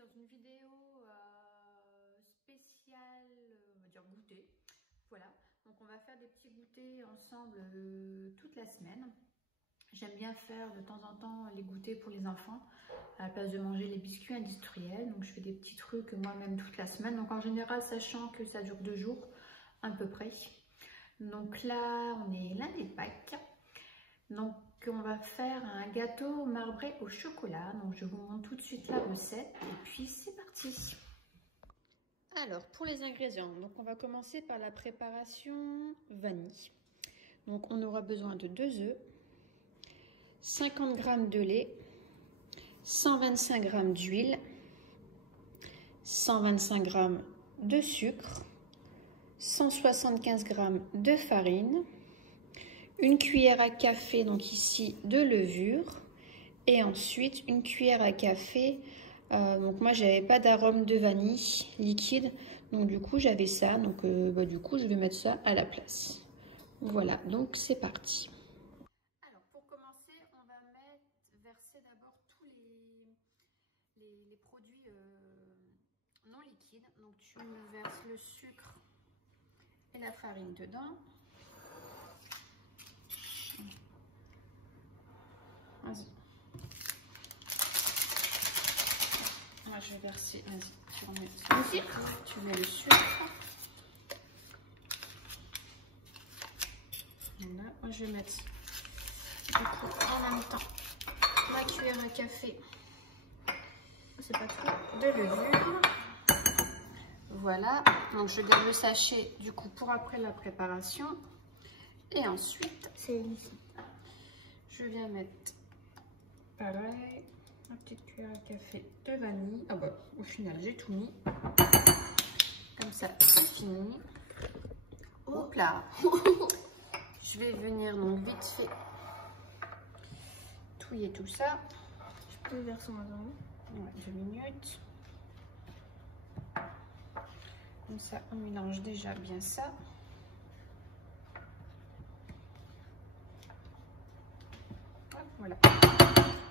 dans une vidéo spéciale, on va dire goûter. Voilà, donc on va faire des petits goûters ensemble toute la semaine. J'aime bien faire de temps en temps les goûters pour les enfants à la place de manger les biscuits industriels. Donc je fais des petits trucs moi-même toute la semaine. Donc en général, sachant que ça dure 2 jours à peu près. Donc là, on est lundi de Pâques. Donc on va faire un gâteau marbré au chocolat. Donc je vous montre tout de suite la recette et puis c'est parti. Alors pour les ingrédients, donc on va commencer par la préparation vanille. Donc on aura besoin de 2 œufs, 50 g de lait, 125 g d'huile, 125 g de sucre, 175 g de farine, une cuillère à café, donc ici de levure, et ensuite une cuillère à café. Donc moi j'avais pas d'arôme de vanille liquide, donc du coup j'avais ça, donc du coup je vais mettre ça à la place. Voilà, donc c'est parti. Alors pour commencer, on va verser d'abord tous les produits non liquides. Donc tu verses le sucre et la farine dedans. Vas-y. Moi je vais verser, vas-y, tu remets le sucre, tu mets le sucre. Voilà, moi je vais mettre du coup en même temps ma cuillère à café, c'est pas trop, de levure. Voilà, donc je garde le sachet du coup pour après la préparation. Et ensuite, je viens mettre pareil, ma petite cuillère à café de vanille. Ah bah au final j'ai tout mis. Comme ça c'est fini. Hop là. Je vais venir donc vite fait touiller tout ça. Je peux verser maintenant. Ouais, 2 minutes. Comme ça on mélange déjà bien ça. Hop, voilà.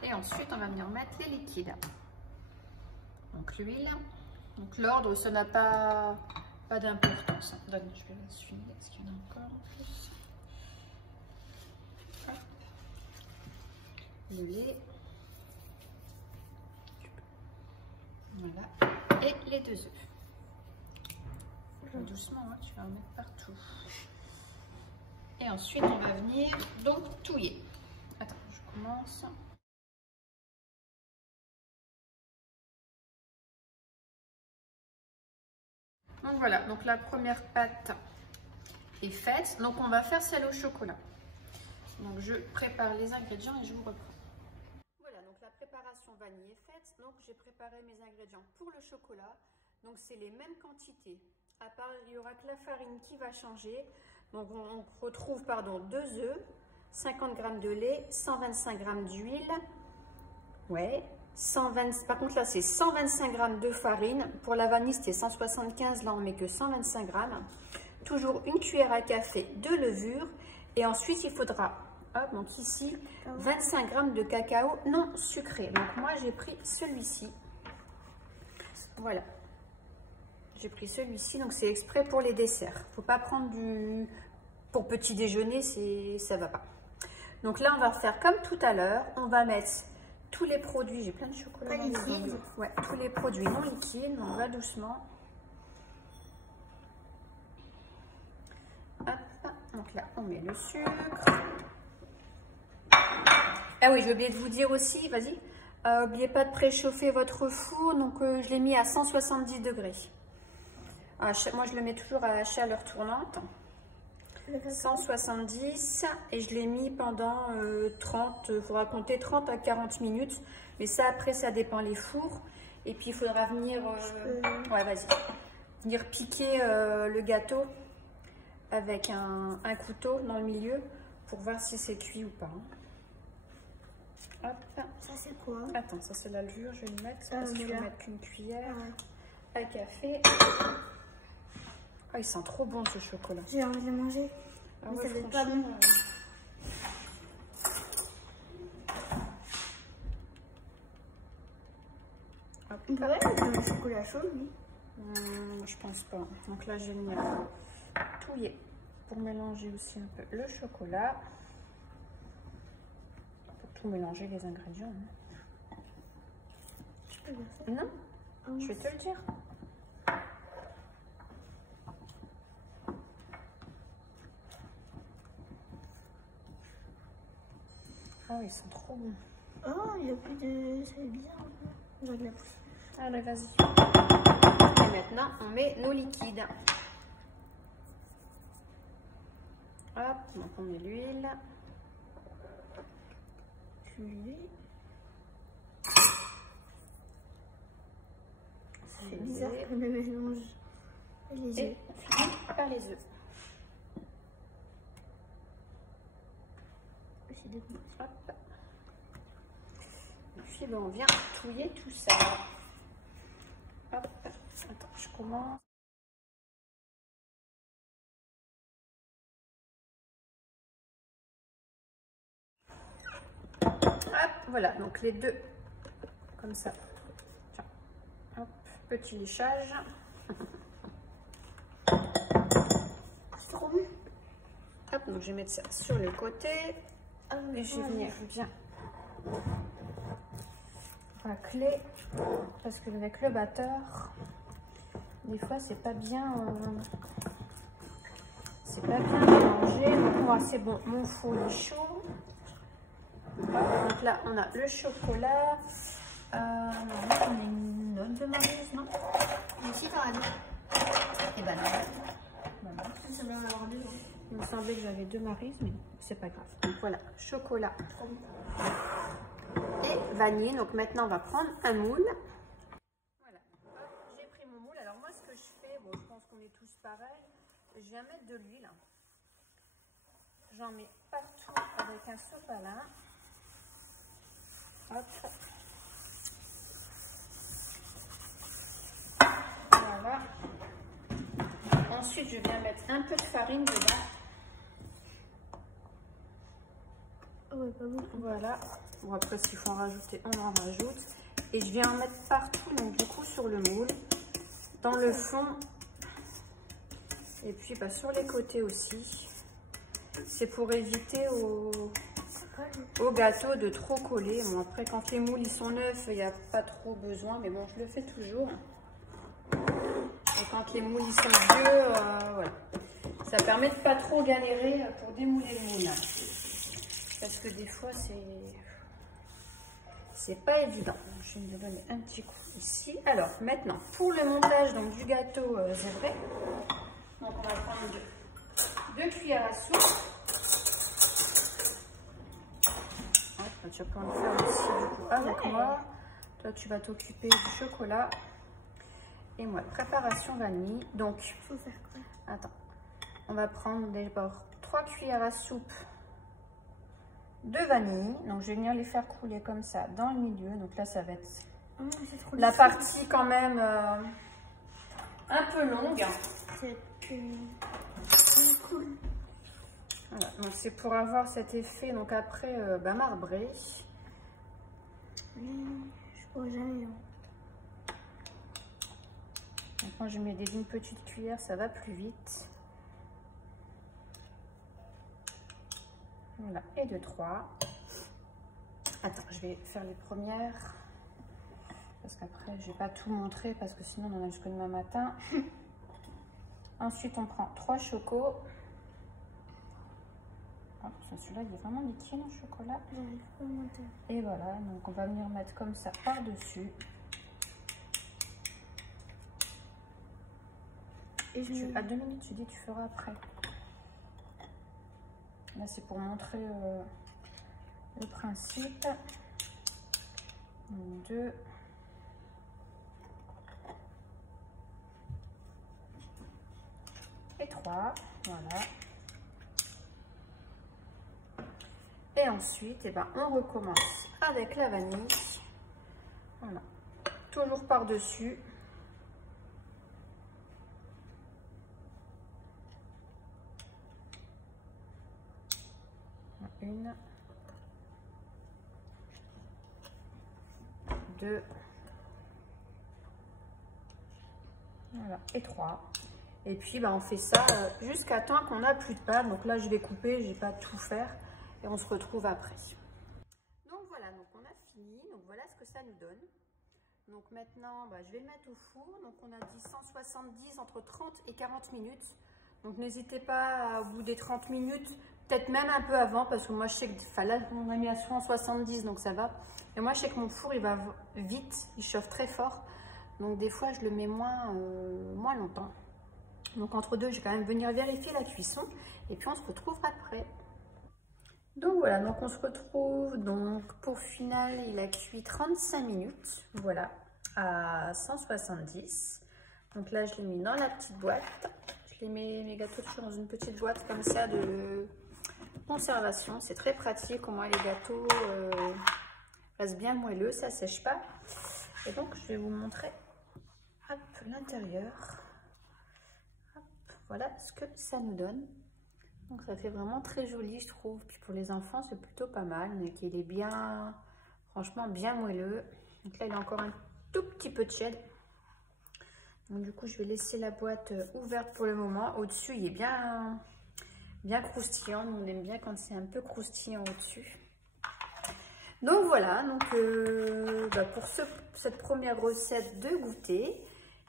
Et ensuite on va venir mettre les liquides. Donc l'huile. Donc l'ordre ça n'a pas d'importance. Je vais la suivre. Est-ce qu'il y en a encore en plus? Hop. Le lait. Voilà. Et les 2 œufs. Doucement, hein, tu vas en mettre partout. Et ensuite, on va venir donc touiller. Attends, je commence. Donc voilà, donc la première pâte est faite. Donc on va faire celle au chocolat. Donc je prépare les ingrédients et je vous reprends. Voilà, donc la préparation vanille est faite. Donc j'ai préparé mes ingrédients pour le chocolat. Donc c'est les mêmes quantités. À part, il n'y aura que la farine qui va changer. Donc on retrouve 2 œufs, 50 g de lait, 125 g d'huile. Ouais. 120, par contre là c'est 125 g de farine. Pour la vanille c'était 175, là on met que 125 g. Toujours une cuillère à café de levure. Et ensuite il faudra, hop, donc ici, 25 g de cacao non sucré. Donc moi j'ai pris celui-ci. Voilà. J'ai pris celui-ci, donc c'est exprès pour les desserts. Faut pas prendre pour petit déjeuner, ça va pas. Donc là, on va faire comme tout à l'heure. On va mettre tous les produits. J'ai plein de chocolat. Pas liquide. Ouais, tous les produits non liquides. On va doucement. Hop. Donc là, on met le sucre. Ah oui, j'ai oublié de vous dire aussi, vas-y. N'oubliez pas de préchauffer votre four. Donc je l'ai mis à 170 degrés. Moi, je le mets toujours à chaleur tournante, 170, et je l'ai mis pendant 30, il faudra compter 30 à 40 minutes. Mais ça, après, ça dépend les fours. Et puis, il faudra venir, ouais, vas-y, venir piquer le gâteau avec un couteau dans le milieu pour voir si c'est cuit ou pas. Hop. Ça, c'est quoi? Attends, ça, c'est la levure, je vais le mettre parce qu'il faut mettre qu'une cuillère à café. Ah, il sent trop bon ce chocolat. J'ai envie de le manger. Ah mais ouais, ça fait pas bon. Hop. On peut mettre le chocolat chaud, oui. Je pense pas. Donc là, j'ai mis touiller pour mélanger aussi un peu le chocolat. Pour tout mélanger les ingrédients. Je peux faire ça? Non, je vais te le dire. Oh, ils sont trop bons. Oh, il n'y a plus de... C'est bizarre. On va de la poussière. Allez, vas-y. Et maintenant, on met nos liquides. Hop, donc on met l'huile. C'est bizarre qu'on le mélange. Les œufs. On finit par les œufs. Hop. Et puis ben, on vient touiller tout ça. Hop. Attends, je commence. Hop, voilà, donc les deux, comme ça. Tiens. Hop, petit léchage. C'est trop bon. Hop, donc je vais mettre ça sur le côté. Et je vais venir bien racler. Parce que avec le batteur, des fois c'est pas bien mélangé. Donc c'est bon, mon four est chaud. Donc là on a le chocolat. On a une note de maryse, non? Ici t'en as deux. Et ben non. Ça doit en avoir deux. Il me semblait que j'avais deux maryses, mais c'est pas grave. Donc voilà, chocolat et vanille. Donc maintenant on va prendre un moule. Voilà, j'ai pris mon moule. Alors moi ce que je fais, bon je pense qu'on est tous pareils, je viens mettre de l'huile. J'en mets partout avec un sopalin. Hop. Voilà. Ensuite je viens mettre un peu de farine dedans. Ouais, pas beaucoup. Voilà. Bon, après, s'il faut en rajouter, on en rajoute. Et je viens en mettre partout, donc du coup, sur le moule, dans le fond. Et puis, bah, sur les côtés aussi. C'est pour éviter au gâteau de trop coller. Bon, après, quand les moules ils sont neufs, il n'y a pas trop besoin. Mais bon, je le fais toujours. Et quand les moules ils sont vieux, voilà. Ça permet de pas trop galérer pour démouler le moule. Parce que des fois, c'est pas évident. Donc, je vais me donner un petit coup ici. Alors, maintenant, pour le montage donc, du gâteau zébré, donc on va prendre deux cuillères à soupe. Hop, tu vas pouvoir le faire aussi du coup avec moi. Toi, tu vas t'occuper du chocolat. Et moi, préparation vanille. Donc, Faut faire quoi? attends. On va prendre d'abord 3 cuillères à soupe de vanille. Donc je vais venir les faire couler comme ça dans le milieu. Donc là ça va être la partie quand même un peu longue. C'est cool. Voilà, donc c'est pour avoir cet effet donc après marbré. Je pourrais jamais. Donc moi je mets d'une petite cuillère, ça va plus vite. Voilà, et de 3. Attends, je vais faire les premières. Parce qu'après, je vais pas tout montrer parce que sinon on en a jusqu'au demain matin. Ensuite, on prend 3 chocos. Oh, celui-là, il est vraiment liquide le chocolat. J'arrive pas à monter. Et voilà, donc on va venir mettre comme ça par-dessus. Et À 2 minutes, tu dis, tu feras après. Là, c'est pour montrer le principe. 2. Et 3. Voilà. Et ensuite, eh ben, on recommence avec la vanille. Voilà. Toujours par-dessus. Une, 2, Voilà, et 3. Et puis on fait ça jusqu'à temps qu'on n'a plus de pâte. Donc là je vais couper, je vais pas tout faire et on se retrouve après. Donc voilà, donc on a fini. Donc voilà ce que ça nous donne. Donc maintenant je vais le mettre au four. Donc on a dit 170 entre 30 et 40 minutes. Donc n'hésitez pas au bout des 30 minutes, peut-être même un peu avant, parce que moi je sais que là on a mis à 170 donc ça va. Et moi je sais que mon four il va vite, il chauffe très fort. Donc des fois je le mets moins longtemps. Donc entre deux, je vais quand même venir vérifier la cuisson et puis on se retrouve après. Donc voilà, donc on se retrouve donc pour final, il a cuit 35 minutes, voilà, à 170. Donc là je l'ai mis dans la petite boîte. Je les mets mes gâteaux toujours dans une petite boîte comme ça de conservation. C'est très pratique, au moins les gâteaux restent bien moelleux, ça sèche pas. Et donc je vais vous montrer l'intérieur. Voilà ce que ça nous donne. Donc ça fait vraiment très joli je trouve. Puis pour les enfants c'est plutôt pas mal. Mais qu'il est bien, franchement bien moelleux. Donc là il a encore un tout petit peu tiède. Donc du coup je vais laisser la boîte ouverte pour le moment. Au-dessus il est bien croustillant. Nous on aime bien quand c'est un peu croustillant au-dessus. Donc voilà, donc pour cette première recette de goûter.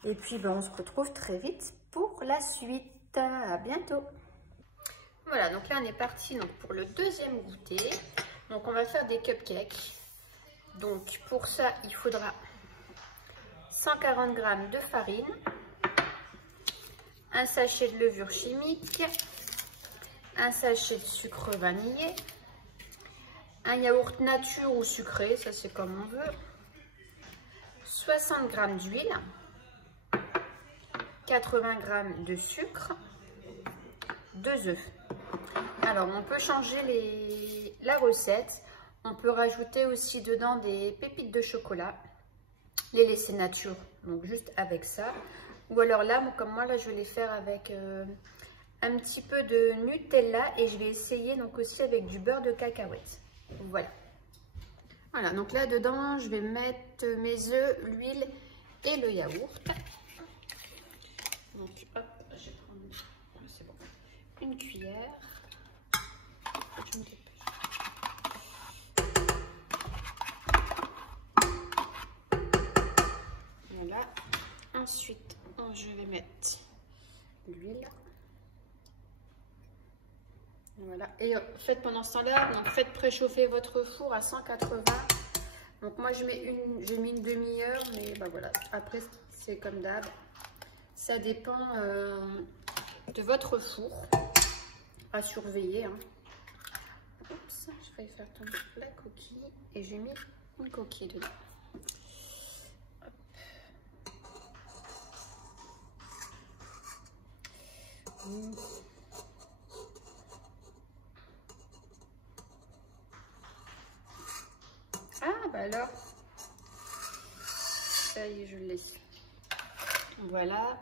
Et puis on se retrouve très vite pour la suite. À bientôt. Voilà, donc là on est parti donc pour le deuxième goûter. Donc on va faire des cupcakes. Donc pour ça il faudra 140 g de farine, un sachet de levure chimique, un sachet de sucre vanillé, un yaourt nature ou sucré, ça c'est comme on veut, 60 g d'huile, 80 g de sucre, 2 œufs. Alors on peut changer la recette, on peut rajouter aussi dedans des pépites de chocolat, les laisser nature, donc juste avec ça. Ou alors là, comme moi là je vais les faire avec un petit peu de Nutella et je vais essayer donc aussi avec du beurre de cacahuète. Voilà. Voilà, donc là dedans je vais mettre mes œufs, l'huile et le yaourt. Donc hop, je vais prendre, c'est bon, une cuillère. Je me dépêche. Voilà. Ensuite, je vais mettre l'huile. Voilà. Et faites pendant ce temps-là, donc faites préchauffer votre four à 180. Donc moi j'ai mis une demi-heure, mais voilà. Après c'est comme d'hab. Ça dépend de votre four à surveiller. Hein. Oups, je vais faire tomber la coquille et j'ai mis une coquille dedans. Hop. Ah alors, ça y est, je l'ai. Voilà.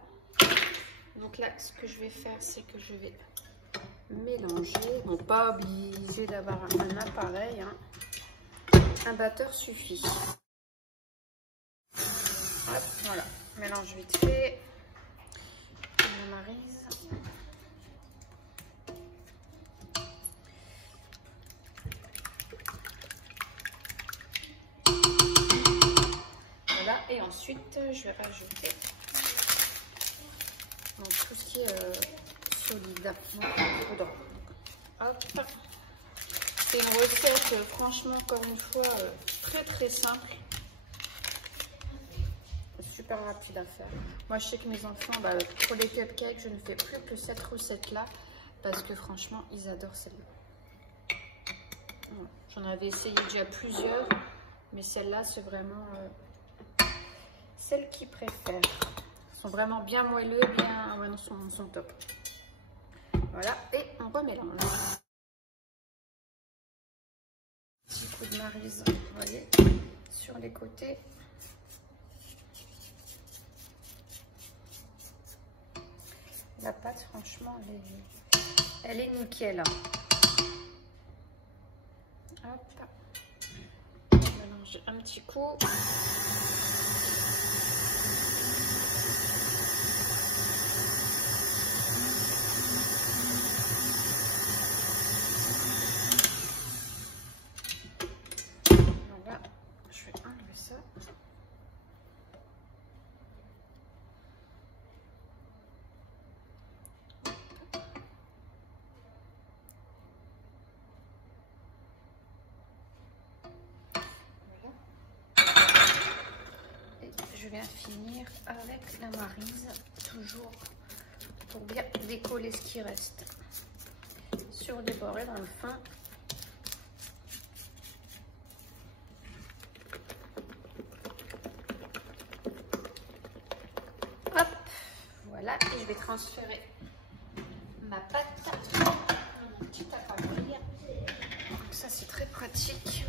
Donc là, ce que je vais faire, c'est que je vais mélanger. Bon, pas obligé d'avoir un appareil. Hein. Un batteur suffit. Hop, voilà. Mélange vite fait. Je marise. Voilà. Et ensuite, je vais rajouter donc, tout ce qui est solide. Donc, hop. C'est une recette, franchement, encore une fois, très très simple. Super rapide à faire. Moi, je sais que mes enfants, pour les cupcakes, je ne fais plus que cette recette-là parce que franchement, ils adorent celle-là. Voilà. J'en avais essayé déjà plusieurs, mais celle-là, c'est vraiment celle qu'ils préfèrent. Ils sont vraiment bien moelleux, bien, ouais, sont top. Voilà, et on remélange. Petit coup de maryse, vous voyez, sur les côtés. La pâte, franchement, elle est nickel. Hop. On mélange. un petit coup. je viens finir avec la maryse, toujours pour bien décoller ce qui reste sur des bords et dans le fond. Hop, voilà, et je vais transférer ma pâte dans mon petit appareil. Donc ça c'est très pratique.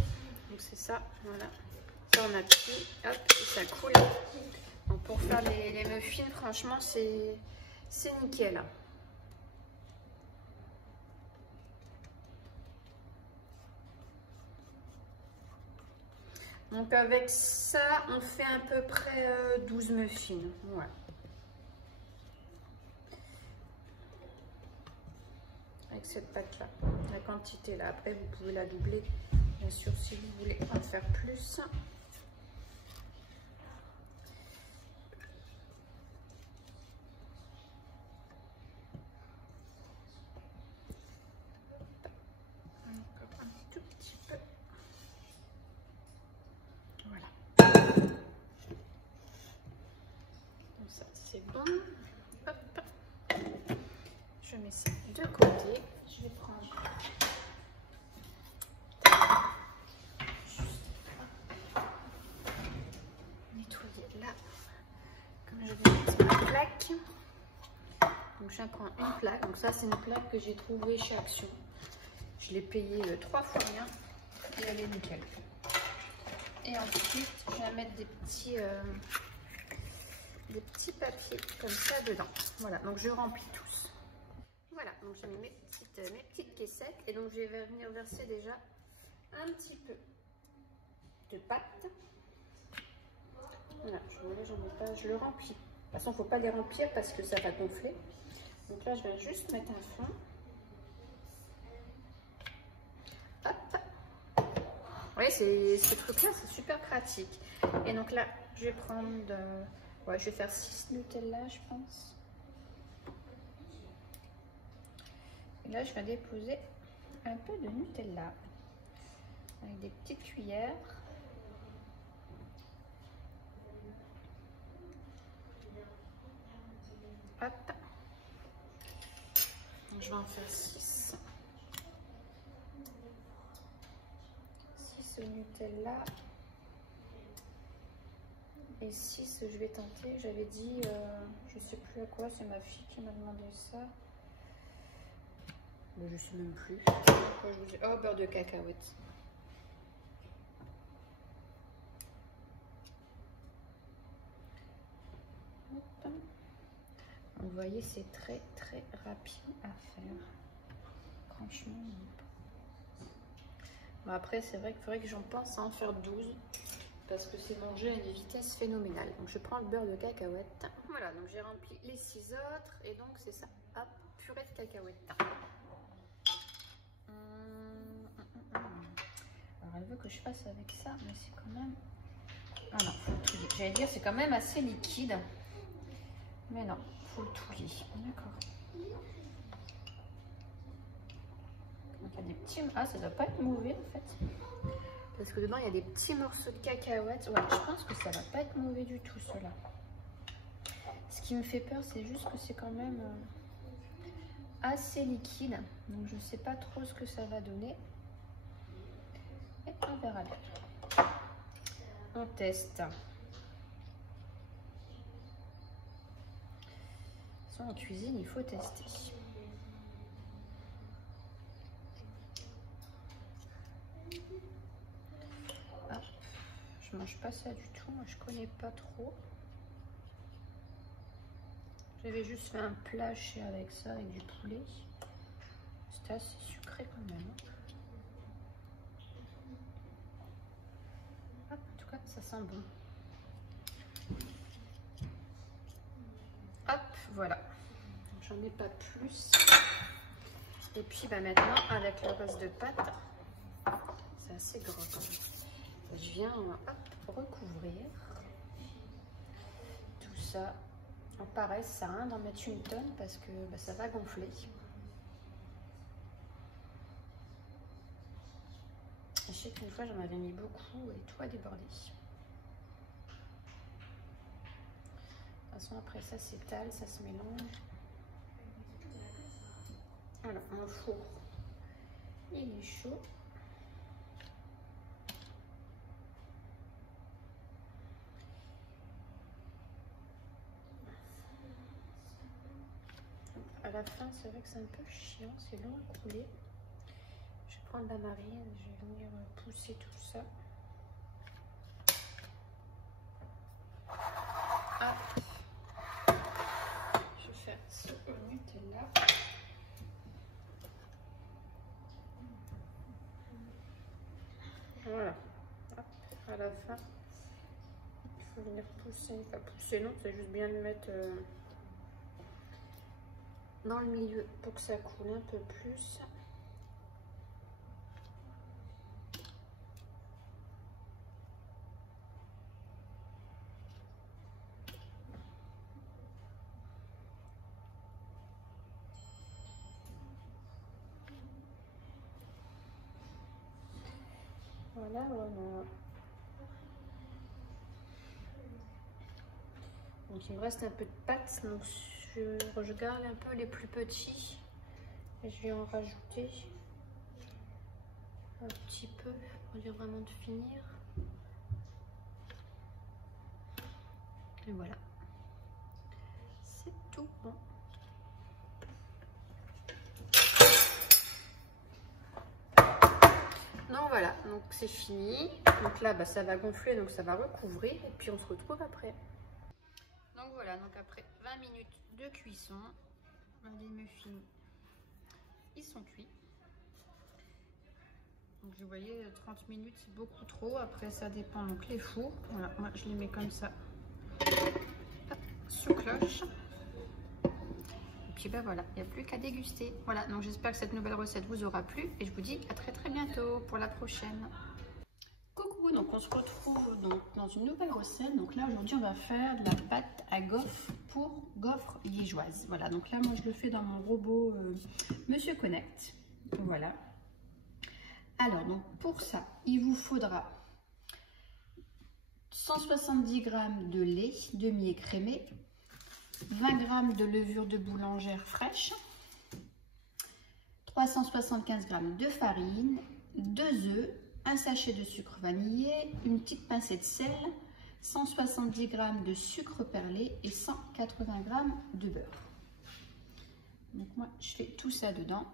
Donc c'est ça, voilà. Ça on appuie, hop, et ça coule. Donc pour faire les muffins, franchement c'est nickel. Donc avec ça, on fait à peu près 12 muffins. Ouais. Avec cette pâte là, la quantité là. Après vous pouvez la doubler, bien sûr, si vous voulez en faire plus. Encore un tout petit peu. Voilà. Donc ça c'est bon. Hop. Je mets ça de côté. Je vais prendre nettoyer là, comme je vais mettre ma plaque. Donc je prends une plaque. Donc ça c'est une plaque que j'ai trouvée chez Action. Je l'ai payée 3 fois rien et elle est nickel. Et ensuite je vais mettre des petits papiers comme ça dedans. Voilà, donc je remplis tous. Voilà, donc j'ai mis mes petites caissettes et donc je vais venir verser déjà un petit peu de pâte. Voilà, j'en mets pas, je le remplis. De toute façon, il ne faut pas les remplir parce que ça va gonfler. Donc là, je vais juste mettre un fond. Hop. Oui, ce truc-là, c'est super pratique. Et donc là, je vais prendre, ouais, je vais faire 6 Nutella, je pense. Et là, je vais déposer un peu de Nutella avec des petites cuillères. Hop. Donc, je vais en faire 6. 6 au Nutella. Et 6, je vais tenter. J'avais dit, je sais plus à quoi, c'est ma fille qui m'a demandé ça. Mais je sais même plus. Oh, beurre de cacahuète. Hop. Vous voyez, c'est très très rapide à faire. Franchement. Bon, après, c'est vrai qu'il faudrait que j'en pense à en faire 12. Parce que c'est mangé à une vitesse phénoménale. Donc je prends le beurre de cacahuète. Voilà, donc j'ai rempli les 6 autres. Et donc c'est ça. Hop, purée de cacahuètes. Alors elle veut que je fasse avec ça, mais c'est quand même... Ah non, faut le touiller. J'allais dire c'est quand même assez liquide. Mais non, faut le touiller. D'accord. Donc il y a des petits... Ah, ça doit pas être mauvais en fait. Parce que dedans, il y a des petits morceaux de cacahuètes. Ouais, je pense que ça va pas être mauvais du tout, cela. Ce qui me fait peur, c'est juste que c'est quand même assez liquide. Donc, je sais pas trop ce que ça va donner. Et on verra bien. On teste. Soit en cuisine, il faut tester. Je mange pas ça du tout, moi je connais pas trop. J'avais juste fait un plat chez avec ça, avec du poulet. C'était assez sucré quand même. Hop, en tout cas, ça sent bon. Hop, voilà. J'en ai pas plus. Et puis bah, maintenant, avec le reste de pâte, c'est assez gras quand même. Je viens hop, recouvrir tout ça. En pareil, ça sert à rien d'en mettre une tonne parce que bah, ça va gonfler. Je sais qu'une fois j'en avais mis beaucoup et tout a débordé. façon, après ça s'étale, ça se mélange. Alors, mon four, il est chaud. À la fin, c'est vrai que c'est un peu chiant, c'est long à couler. Je vais prendre la marine, je vais venir pousser tout ça. Ah. Je vais faire ça au Nutella. Voilà. Hop. À la fin, il faut venir pousser. Enfin, pousser non, c'est juste bien le mettre dans le milieu pour que ça coule un peu plus. Voilà, voilà. Donc il me reste un peu de pâte, donc je garde un peu les plus petits et je vais en rajouter un petit peu pour dire vraiment de finir. Et voilà, c'est tout bon. Donc voilà, donc c'est fini. Donc là, bah, ça va gonfler, donc ça va recouvrir et puis on se retrouve après. Donc voilà, donc après 20 minutes de cuisson, les muffins, ils sont cuits. Donc vous voyez, 30 minutes c'est beaucoup trop, après ça dépend donc les fours. Voilà, moi je les mets comme ça, hop, sous cloche. Et puis ben voilà, il n'y a plus qu'à déguster. Voilà, donc j'espère que cette nouvelle recette vous aura plu et je vous dis à très bientôt pour la prochaine. Coucou, donc on se retrouve donc dans une nouvelle recette. Donc là aujourd'hui on va faire de la pâte à gaufres pour gaufres liégeoises. Voilà, donc là moi je le fais dans mon robot Monsieur Connect. Voilà. Alors donc pour ça il vous faudra 170 g de lait demi-écrémé, 20 g de levure de boulangère fraîche, 375 g de farine, 2 œufs, un sachet de sucre vanillé, une petite pincée de sel, 170 g de sucre perlé et 180 g de beurre. Donc moi je fais tout ça dedans.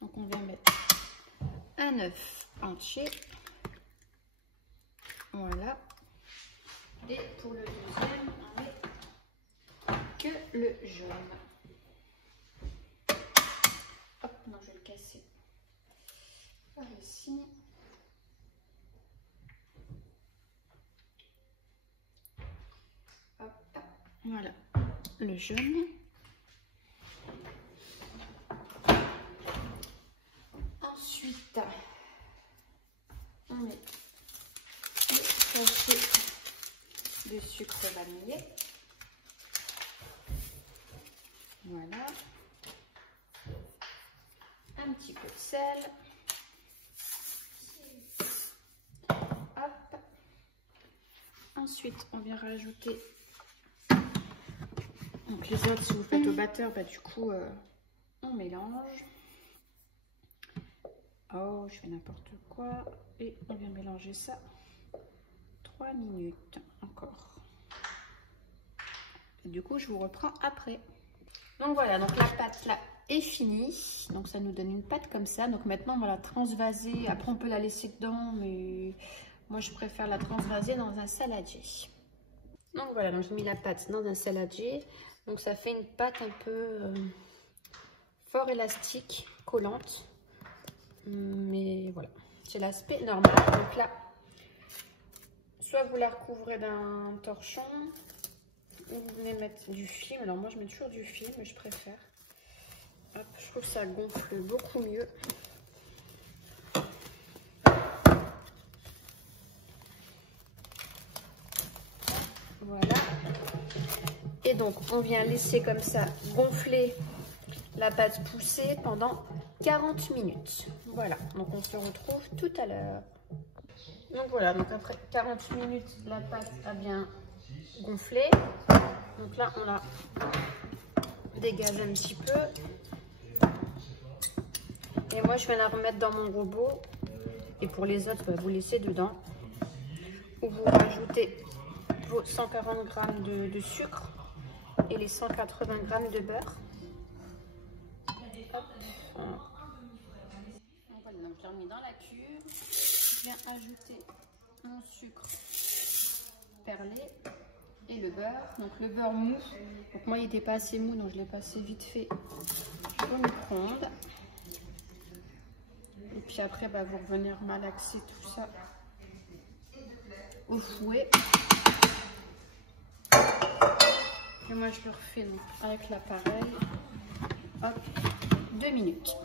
Donc on vient mettre un œuf entier. Voilà. Et pour le deuxième, on met que le jaune. Hop, non, je vais le casser par ici. Hop, voilà, le jaune. Ensuite, on met le sachet de sucre vanillé. Voilà. Un petit peu de sel. Hop. Ensuite, on vient rajouter donc les autres, si vous faites au batteur, bah, du coup, on mélange. Oh, je fais n'importe quoi. Et on vient mélanger ça 3 minutes encore. Et du coup, je vous reprends après. Donc voilà, donc la pâte là est finie. Donc ça nous donne une pâte comme ça. Donc maintenant, on va la transvaser. Après, on peut la laisser dedans, mais moi, je préfère la transvaser dans un saladier. Donc voilà, donc j'ai mis la pâte dans un saladier. Donc ça fait une pâte un peu fort élastique, collante. Mais voilà, c'est l'aspect normal. Donc là, soit vous la recouvrez d'un torchon, ou vous venez mettre du film. Alors moi je mets toujours du film, je préfère. Hop, je trouve que ça gonfle beaucoup mieux. Voilà. Et donc on vient laisser comme ça gonfler la pâte poussée pendant 40 minutes. Voilà, donc on se retrouve tout à l'heure. Donc voilà, donc après 40 minutes, la pâte a bien gonflé. donc là on la dégage un petit peu. Et moi je vais la remettre dans mon robot. Et pour les autres, vous laissez dedans. Où vous rajoutez vos 140 g de sucre et les 180 g de beurre. Hop. Voilà, donc je l'ai remis dans la cuve. Je viens ajouter mon sucre perlé et le beurre. Donc le beurre mou. Donc moi il n'était pas assez mou, donc je l'ai passé vite fait au micro-ondes. Et puis après, bah, vous revenez malaxer tout ça au fouet. Et moi je le refais donc, avec l'appareil. Hop, 2 minutes.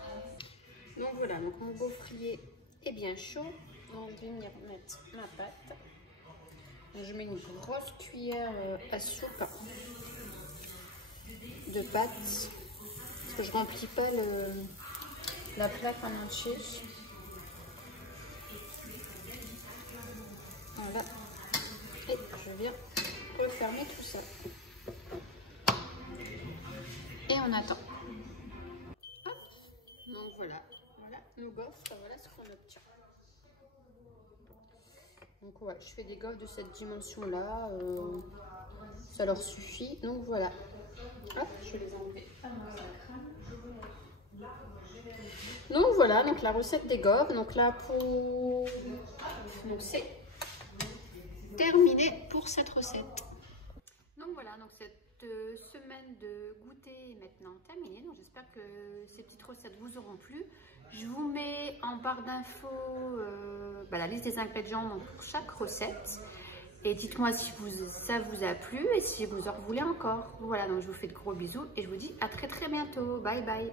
Donc voilà, donc mon gaufrier est bien chaud. On va venir mettre ma pâte. Donc, je mets une grosse cuillère à soupe de pâte. Parce que je ne remplis pas la plaque en entier. Voilà. Et je viens refermer tout ça. Et on attend. Hop. Donc voilà. Voilà nos gaufres. Voilà ce qu'on obtient. Donc ouais, je fais des gaufres de cette dimension-là. Ça leur suffit. Donc voilà. Hop, je vais les enlever. Donc voilà, donc la recette des gaufres. Donc là pour... Donc c'est terminé pour cette recette. Donc voilà, donc cette semaine de goûter est maintenant terminée. Donc j'espère que ces petites recettes vous auront plu. Je vous mets en barre d'infos la liste des ingrédients donc, pour chaque recette. Et dites-moi si ça vous a plu et si vous en voulez encore. Voilà, donc je vous fais de gros bisous et je vous dis à très bientôt. Bye bye.